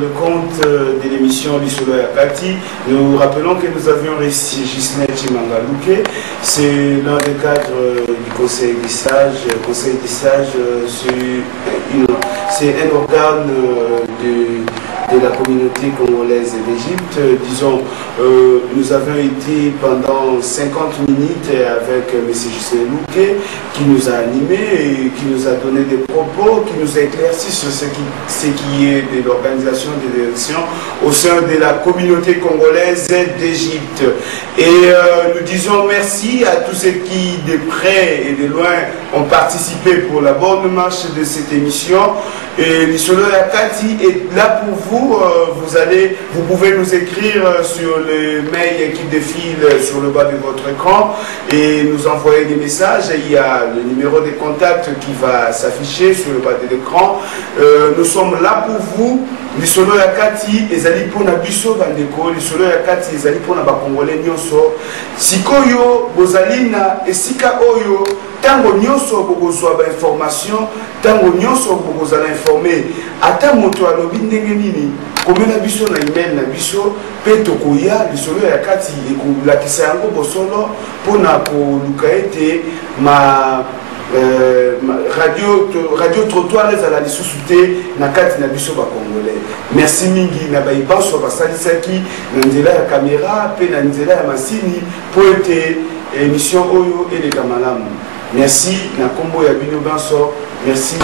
Le compte de l'émission Lisolo Yakati, nous rappelons que nous avions reçu Gisnet Chimangalouke. C'est l'un des cadres du Conseil des sages. Conseil des sages, c'est un organe de la communauté congolaise d'Égypte. Disons, nous avons été pendant 50 minutes avec M. Gisnet Louke, qui nous a animés et qui nous a donné des propos, qui nous a éclairci sur ce qui est de l'organisation des élections au sein de la communauté congolaise d'Égypte. Et nous disons merci à tous ceux qui, de près et de loin, ont participé pour la bonne marche de cette émission. Et Lisolo Yakati est là pour vous. Vous pouvez nous écrire sur le mail qui défile sur le bas de votre écran et nous envoyer des messages. Il y a le numéro de contact qui va s'afficher sur le bas de l'écran. Nous sommes là pour vous. Lisolo Yakati ezali pona biso bandeko, Lisolo Yakati ezali pona ba Congolais nyonso. Sikoyo bozali na esika oyo tango nyonso bokozwa ba information, tango nyonso bokozala informé, ata moto alobi ndenge nini, komela biso na email na biso pe tokoya Lisolo Yakati ekolakisa yango bosolo pona koluka ete radio trottoir ezala lisusu te na kati na biso ba Congolais. Merci mingi na baibanso basalisaki na nzela ya caméra pe na nzela ya masini po ete émission oyo eleka malamu. Merci na kombo ya bino banso. Merci.